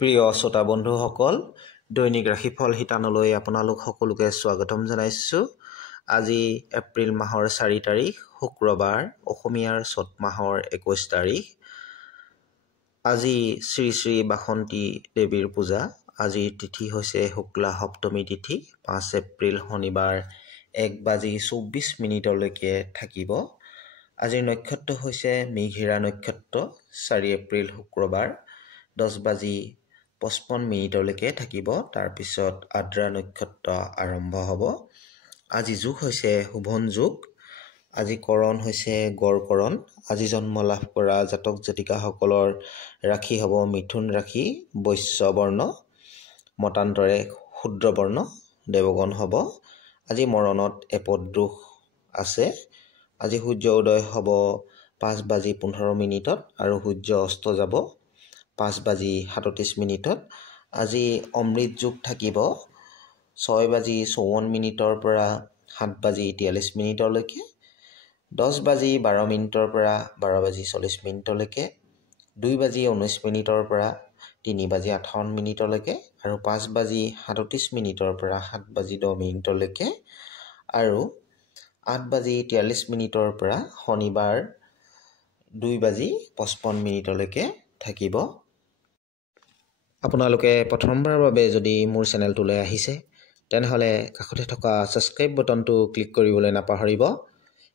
প্ৰিয় শ্ৰোতা বন্ধুসকল, দৈনিক ৰাশিফল শিতানলৈ আপোনালোক সকলোকে স্বাগতম জনাইছোঁ। আজি এপ্ৰিল মাহৰ 4 তাৰিখ শুক্ৰবাৰ, অসমীয়াৰ চ'ত মাহৰ 21 তাৰিখ। আজি শ্ৰী শ্ৰী বাসন্তী দেৱীৰ পূজা। আজিৰ তিথি হৈছে শুক্লা সপ্তমী তিথি। 5 এপ্ৰিল শনিবাৰ 1:24 থাকিব। আজিৰ নক্ষত্ৰ হৈছে মৃগশিৰা নক্ষত্ৰ। 4 এপ্ৰিল শুক্ৰবাৰ 10:55 থাকিব। তাৰপিছত আদ্ৰা নক্ষত্ৰ আৰম্ভ হ'ব। আজি যোগ হৈছে শোভন যোগ। আজি কৰণ হৈছে গড়কৰণ। আজি জন্ম লাভ কৰা জাতক জাতিকাসকলৰ ৰাশি হ'ব মিথুন ৰাশি, বৈশ্য বৰ্ণ, মতান্তৰে শূদ্ৰ বৰ্ণ, দেৱগণ হ'ব। আজি মৰণত এপদ দোষ আছে। আজি সূৰ্য উদয় হ'ব 5:15 আৰু সূৰ্য অস্ত যাব 5:37। আজি অমৃত যোগ থাকিব 6:54 পৰা 7:43, 10:12 পৰা 12:40, 2:19 পৰা 3:58 আৰু 5:37 পৰা 7:10 আৰু 8:43 পৰা শনিবাৰ 2:55 থাকিব। আপোনালোকে প্ৰথমবাৰৰ বাবে যদি মোৰ চেনেলটোলৈ আহিছে তেনেহ'লে কাষতে থকা ছাবস্ক্ৰাইব বটনটো ক্লিক কৰিবলৈ নাপাহৰিব।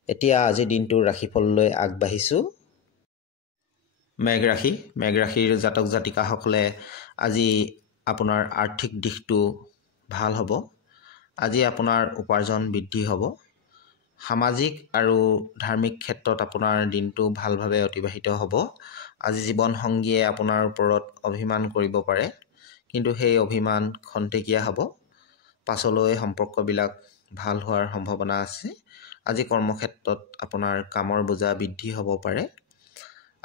এতিয়া আজিৰ দিনটোৰ ৰাশিফললৈ আগবাঢ়িছোঁ। মেঘ ৰাশিৰ জাতক জাতিকাসকলে আজি আপোনাৰ আৰ্থিক দিশটো ভাল হ'ব। আজি আপোনাৰ উপাৰ্জন বৃদ্ধি হ'ব। সামাজিক আৰু ধাৰ্মিক ক্ষেত্ৰত আপোনাৰ দিনটো ভালভাৱে অতিবাহিত হ'ব। আজি জীৱনসংগীয়ে আপোনাৰ ওপৰত অভিমান কৰিব পাৰে, কিন্তু সেই অভিমান খন্তেকীয়া হ'ব। পাছলৈ সম্পৰ্কবিলাক ভাল হোৱাৰ সম্ভাৱনা আছে। আজি কৰ্মক্ষেত্ৰত আপোনাৰ কামৰ বোজা বৃদ্ধি হ'ব পাৰে।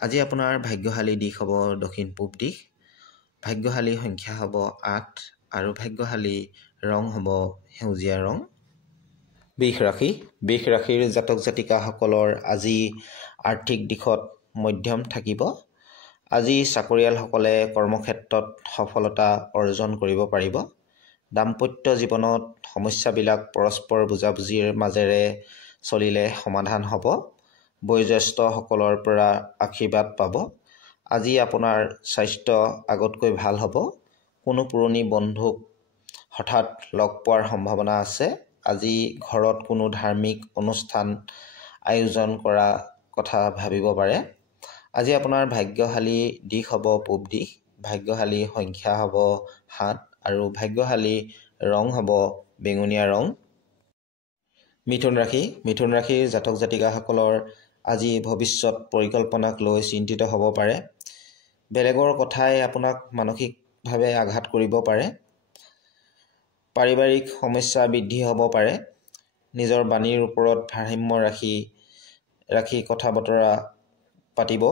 আজি আপোনাৰ ভাগ্যশালী দিশ হ'ব দক্ষিণ পূব দিশ। ভাগ্যশালী সংখ্যা হ'ব 8 আৰু ভাগ্যশালী ৰং হ'ব সেউজীয়া ৰং। বৃষ ৰাশিৰ জাতক জাতিকাসকলৰ আজি আৰ্থিক দিশত মধ্যম থাকিব। আজি চাকৰিয়ালসকলে কৰ্মক্ষেত্ৰত সফলতা অৰ্জন কৰিব পাৰিব। দাম্পত্য জীৱনত সমস্যাবিলাক পৰস্পৰ বুজাবুজিৰ মাজেৰে চলিলে সমাধান হ'ব। বয়োজ্যেষ্ঠসকলৰ পৰা আশীৰ্বাদ পাব। আজি আপোনাৰ স্বাস্থ্য আগতকৈ ভাল হ'ব। কোনো পুৰণি বন্ধুক হঠাৎ লগ পোৱাৰ সম্ভাৱনা আছে। আজি ঘৰত কোনো ধাৰ্মিক অনুষ্ঠান আয়োজন কৰা কথা ভাবিব পাৰে। আজি আপোনাৰ ভাগ্যশালী দিশ হ'ব পূব দিশ। ভাগ্যশালী সংখ্যা হ'ব 7 আৰু ভাগ্যশালী ৰং হ'ব বেঙুনীয়া ৰং। মিথুন ৰাশিৰ জাতক জাতিকাসকলৰ আজি ভৱিষ্যত পৰিকল্পনাক লৈ চিন্তিত হ'ব পাৰে। বেলেগৰ কথাই আপোনাক মানসিকভাৱে আঘাত কৰিব পাৰে। পাৰিবাৰিক সমস্যা বৃদ্ধি হ'ব পাৰে। নিজৰ বাণীৰ ওপৰত ভাৰসাম্য ৰাখি কথা বতৰা পাতিব,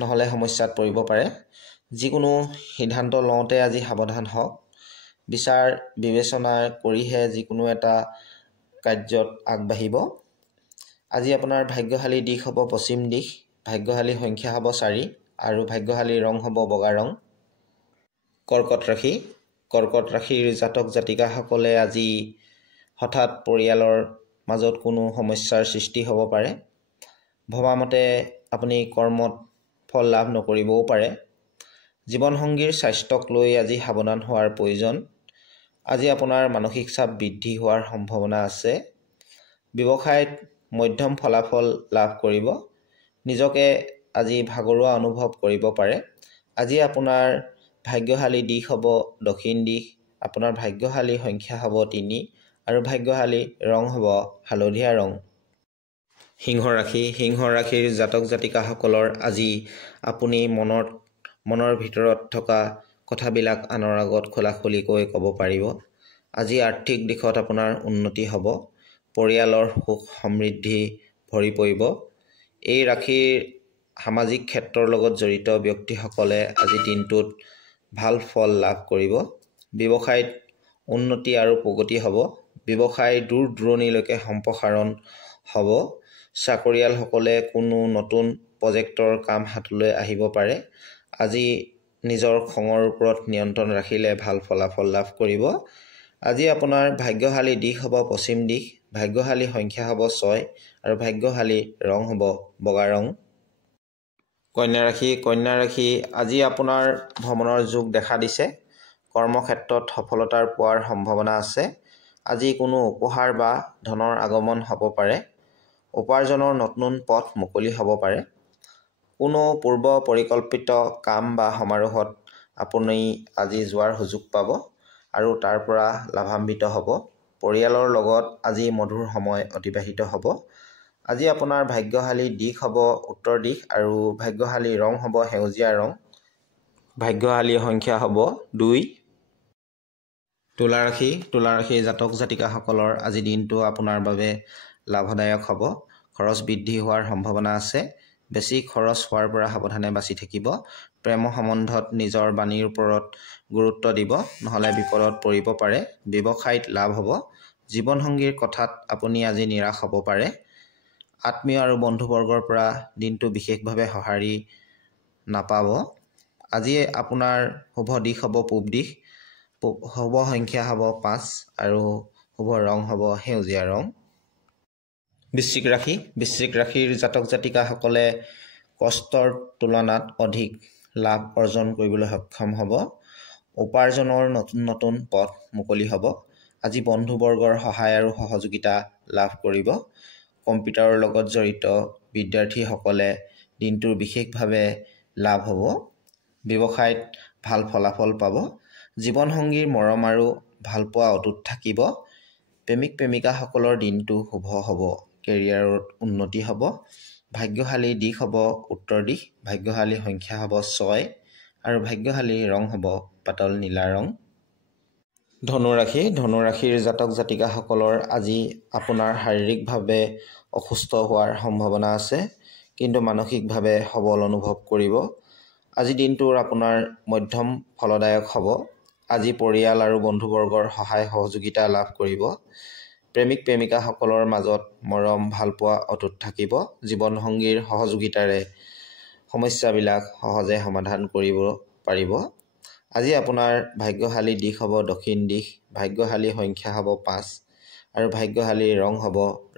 নহ'লে সমস্যাত পৰিব পাৰে। যিকোনো সিদ্ধান্ত লওঁতে আজি সাৱধান হওক। বিচাৰ বিবেচনা কৰিহে যিকোনো এটা কাৰ্যত আগবাঢ়িব। আজি আপোনাৰ ভাগ্যশালী দিশ হ'ব পশ্চিম দিশ। ভাগ্যশালী সংখ্যা হ'ব 4 আৰু ভাগ্যশালী ৰং হ'ব বগা ৰং। কৰ্কট ৰাশিৰ জাতক জাতিকাসকলে আজি হঠাৎ পৰিয়ালৰ মাজত কোনো সমস্যাৰ সৃষ্টি হ'ব পাৰে। ভবামতে আপুনি কৰ্মত ফল লাভ নকৰিবও পাৰে। জীৱনসংগীৰ স্বাস্থ্যক লৈ আজি সাৱধান হোৱাৰ প্ৰয়োজন। আজি আপোনাৰ মানসিক চাপ বৃদ্ধি হোৱাৰ সম্ভাৱনা আছে। ব্যৱসায়ত মধ্যম ফলাফল লাভ কৰিব। নিজকে আজি ভাগৰুৱা অনুভৱ কৰিব পাৰে। আজি আপোনাৰ ভাগ্যশালী দিশ হ'ব দক্ষিণ দিশ। আপোনাৰ ভাগ্যশালী সংখ্যা হ'ব 3 আৰু ভাগ্যশালী ৰং হ'ব হালধীয়া ৰং। সিংহ ৰাশিৰ জাতক জাতিকাসকলৰ আজি আপুনি মনৰ ভিতৰত থকা কথাবিলাক আনৰ আগত খোলাখুলিকৈ ক'ব পাৰিব। আজি আৰ্থিক দিশত আপোনাৰ উন্নতি হ'ব। পৰিয়ালৰ সুখ সমৃদ্ধি ভৰি পৰিব। এই ৰাশিৰ সামাজিক ক্ষেত্ৰৰ লগত জড়িত ব্যক্তিসকলে আজি দিনটোত ভাল ফল লাভ কৰিব। ব্যৱসায়ত উন্নতি আৰু প্ৰগতি হ'ব। ব্যৱসায় দূৰ দূৰণিলৈকে সম্প্ৰসাৰণ হ'ব। চাকৰিয়ালসকলে কোনো নতুন প্ৰজেক্টৰ কাম হাতলৈ আহিব পাৰে। আজি নিজৰ খঙৰ ওপৰত নিয়ন্ত্ৰণ ৰাখিলে ভাল ফলাফল লাভ কৰিব। আজি আপোনাৰ ভাগ্যশালী দিশ হ'ব পশ্চিম দিশ, ভাগ্যশালী সংখ্যা হ'ব 6 আৰু ভাগ্যশালী ৰং হ'ব বগা ৰং। কন্যা ৰাশি আজি আপোনাৰ ভ্ৰমণৰ যোগ দেখা দিছে। কৰ্মক্ষেত্ৰত সফলতাৰ পোৱাৰ সম্ভাৱনা আছে। আজি কোনো উপহাৰ বা ধনৰ আগমন হ'ব পাৰে। উপাৰ্জনৰ নতুন পথ মুকলি হ'ব পাৰে। কোনো পূৰ্ব পৰিকল্পিত কাম বা সমাৰোহত আপুনি আজি যোৱাৰ সুযোগ পাব আৰু তাৰ পৰা লাভান্বিত হ'ব। পৰিয়ালৰ লগত আজি মধুৰ সময় অতিবাহিত হ'ব। আজি আপোনাৰ ভাগ্যশালী দিশ হ'ব উত্তৰ দিশ আৰু ভাগ্যশালী ৰং হ'ব সেউজীয়া ৰং। ভাগ্যশালী সংখ্যা হ'ব 2। তুলা ৰাশি জাতক জাতিকাসকলৰ আজি দিনটো আপোনাৰ বাবে লাভদায়ক হ'ব। খৰচ বৃদ্ধি হোৱাৰ সম্ভাৱনা আছে। বেছি খৰচ হোৱাৰ পৰা সাৱধানে বাচি থাকিব। প্ৰেম সম্বন্ধত নিজৰ বাণীৰ ওপৰত গুৰুত্ব দিব, নহ'লে বিপদত পৰিব পাৰে। ব্যৱসায়ত লাভ হ'ব। জীৱনসংগীৰ কথাত আপুনি আজি নিৰাশ হ'ব পাৰে। আত্মীয় আৰু বন্ধুবৰ্গৰ পৰা দিনটো বিশেষভাৱে সঁহাৰি নাপাব। আজি আপোনাৰ শুভ দিশ হ'ব পূব দিশ, শুভ সংখ্যা হ'ব 5 আৰু শুভ ৰং হ'ব সেউজীয়া ৰং। বৃশ্চিক ৰাশিৰ জাতক জাতিকাসকলে কষ্টৰ তুলনাত অধিক লাভ অৰ্জন কৰিবলৈ সক্ষম হ'ব। উপাৰ্জনৰ নতুন পথ মুকলি হ'ব। আজি বন্ধুবৰ্গৰ সহায় আৰু সহযোগিতা লাভ কৰিব। কম্পিউটাৰৰ লগত জড়িত বিদ্যাৰ্থীসকলে দিনটোৰ বিশেষভাৱে লাভ হ'ব। ব্যৱসায়ত ভাল ফলাফল পাব। জীৱনসংগীৰ মৰম আৰু ভালপোৱা অটুট থাকিব। প্ৰেমিক প্ৰেমিকাসকলৰ দিনটো শুভ হ'ব। কেৰিয়াৰত উন্নতি হ'ব। ভাগ্যশালী দিশ হ'ব উত্তৰ দিশ, ভাগ্যশালী সংখ্যা হ'ব 6 আৰু ভাগ্যশালী ৰং হ'ব পাতল নীলা ৰং। ধনু ৰাশিৰ জাতক জাতিকাসকলৰ আজি আপোনাৰ শাৰীৰিকভাৱে অসুস্থ হোৱাৰ সম্ভাৱনা আছে, কিন্তু মানসিকভাৱে সবল অনুভৱ কৰিব। আজি দিনটোৰ আপোনাৰ মধ্যম ফলদায়ক হ'ব। আজি পৰিয়াল আৰু বন্ধুবৰ্গৰ সহায় সহযোগিতা লাভ কৰিব। প্ৰেমিক প্ৰেমিকাসকলৰ মাজত মৰম ভালপোৱা অটুট থাকিব। জীৱনসংগীৰ সহযোগিতাৰে সমস্যাবিলাক সহজে সমাধান কৰিব পাৰিব। আজি আপোনাৰ ভাগ্যশালী দিশ হ'ব দক্ষিণ দিশ, ভাগ্যশালী সংখ্যা হ'ব 5 আৰু ভাগ্যশালী ৰং হ'ব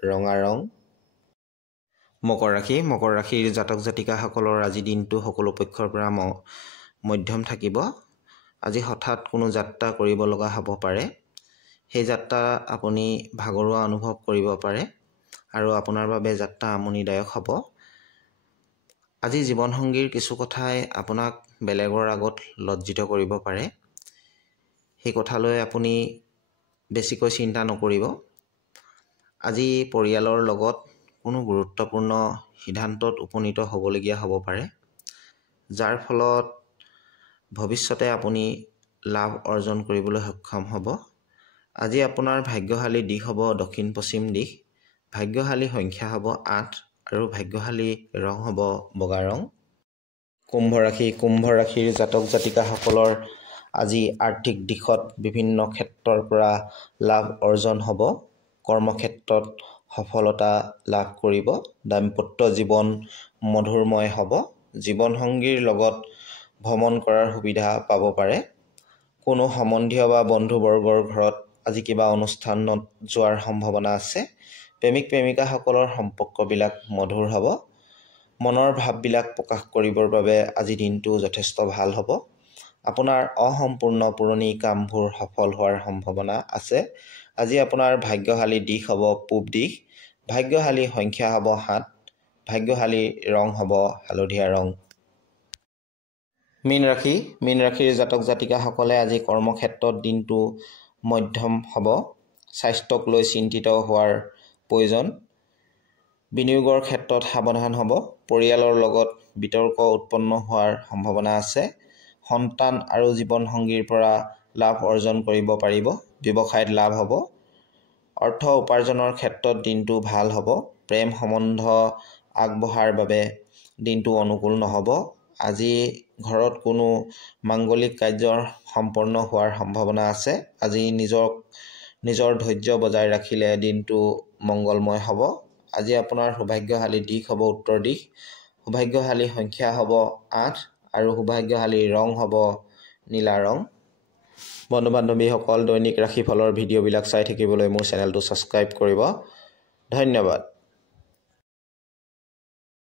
ৰঙা ৰং। মকৰ ৰাশিৰ জাতক জাতিকাসকলৰ আজি দিনটো সকলো পক্ষৰ পৰা মধ্যম থাকিব। আজি হঠাৎ কোনো যাত্ৰা কৰিব লগা হ'ব পাৰে। সেই যাত্ৰা আপুনি ভাগৰুৱা অনুভৱ কৰিব পাৰে আৰু আপোনাৰ বাবে যাত্ৰা আমনিদায়ক হ'ব। আজি জীৱনসংগীৰ কিছু কথাই আপোনাক বেলেগৰ আগত লজ্জিত কৰিব পাৰে। সেই কথালৈ আপুনি বেছিকৈ চিন্তা নকৰিব। আজি পৰিয়ালৰ লগত কোনো গুৰুত্বপূৰ্ণ সিদ্ধান্তত উপনীত হ'বলগীয়া হ'ব পাৰে, যাৰ ফলত ভৱিষ্যতে আপুনি লাভ অৰ্জন কৰিবলৈ সক্ষম হ'ব। আজি আপোনাৰ ভাগ্যশালী দিশ হ'ব দক্ষিণ পশ্চিম দিশ, ভাগ্যশালী সংখ্যা হ'ব 8 আৰু ভাগ্যশালী ৰং হ'ব বগা ৰং। কুম্ভ ৰাশিৰ জাতক জাতিকাসকলৰ আজি আৰ্থিক দিশত বিভিন্ন ক্ষেত্ৰৰ পৰা লাভ অৰ্জন হ'ব। কৰ্মক্ষেত্ৰত সফলতা লাভ কৰিব। দাম্পত্য জীৱন মধুৰময় হ'ব। জীৱনসংগীৰ লগত ভ্ৰমণ কৰাৰ সুবিধা পাব পাৰে। কোনো সম্বন্ধীয় বা বন্ধুবৰ্গৰ ঘৰত আজি কিবা অনুষ্ঠানত যোৱাৰ সম্ভাৱনা আছে। প্ৰেমিক প্ৰেমিকাসকলৰ সম্পৰ্কবিলাক মধুৰ হ'ব। মনৰ ভাৱবিলাক প্ৰকাশ কৰিবৰ বাবে আজি দিনটো যথেষ্ট ভাল হ'ব। আপোনাৰ অসম্পূৰ্ণ পুৰণি কামবোৰ সফল হোৱাৰ সম্ভাৱনা আছে। আজি আপোনাৰ ভাগ্যশালী দিশ হ'ব পূব দিশ, ভাগ্যশালী সংখ্যা হ'ব 7, ভাগ্যশালী ৰং হ'ব হালধীয়া ৰং। মীন ৰাশিৰ জাতক জাতিকাসকলে আজি কৰ্মক্ষেত্ৰত দিনটো মধ্যম হ'ব। স্বাস্থ্যক লৈ চিন্তিত হোৱাৰ প্ৰয়োজন। বিনিয়োগৰ ক্ষেত্ৰত সাৱধান হ'ব। পৰিয়ালৰ লগত বিতৰ্ক উৎপন্ন হোৱাৰ সম্ভাৱনা আছে। সন্তান আৰু জীৱনসংগীৰ পৰা লাভ অৰ্জন কৰিব পাৰিব। ব্যৱসায়ত লাভ হ'ব। অৰ্থ উপাৰ্জনৰ ক্ষেত্ৰত দিনটো ভাল হ'ব। প্ৰেম সম্বন্ধ আগবঢ়াৰ বাবে দিনটো অনুকূল নহ'ব। আজি ঘৰত কোনো মাংগলিক কাৰ্য সম্পন্ন হোৱাৰ সম্ভাৱনা আছে। আজি নিজৰ ধৈৰ্য বজাই ৰাখিলে দিনটো মংগলময় হ'ব। আজি আপোনাৰ সৌভাগ্যশালী দিশ হ'ব উত্তৰ দিশ, সৌভাগ্যশালী সংখ্যা হ'ব 8 আৰু সৌভাগ্যশালীৰ ৰং হ'ব নীলা ৰং। বন্ধু বান্ধৱীসকল দৈনিক ৰাশিফলৰ ভিডিঅ'বিলাক চাই থাকিবলৈ মোৰ চেনেলটো ছাবস্ক্ৰাইব কৰিব। ধন্যবাদ।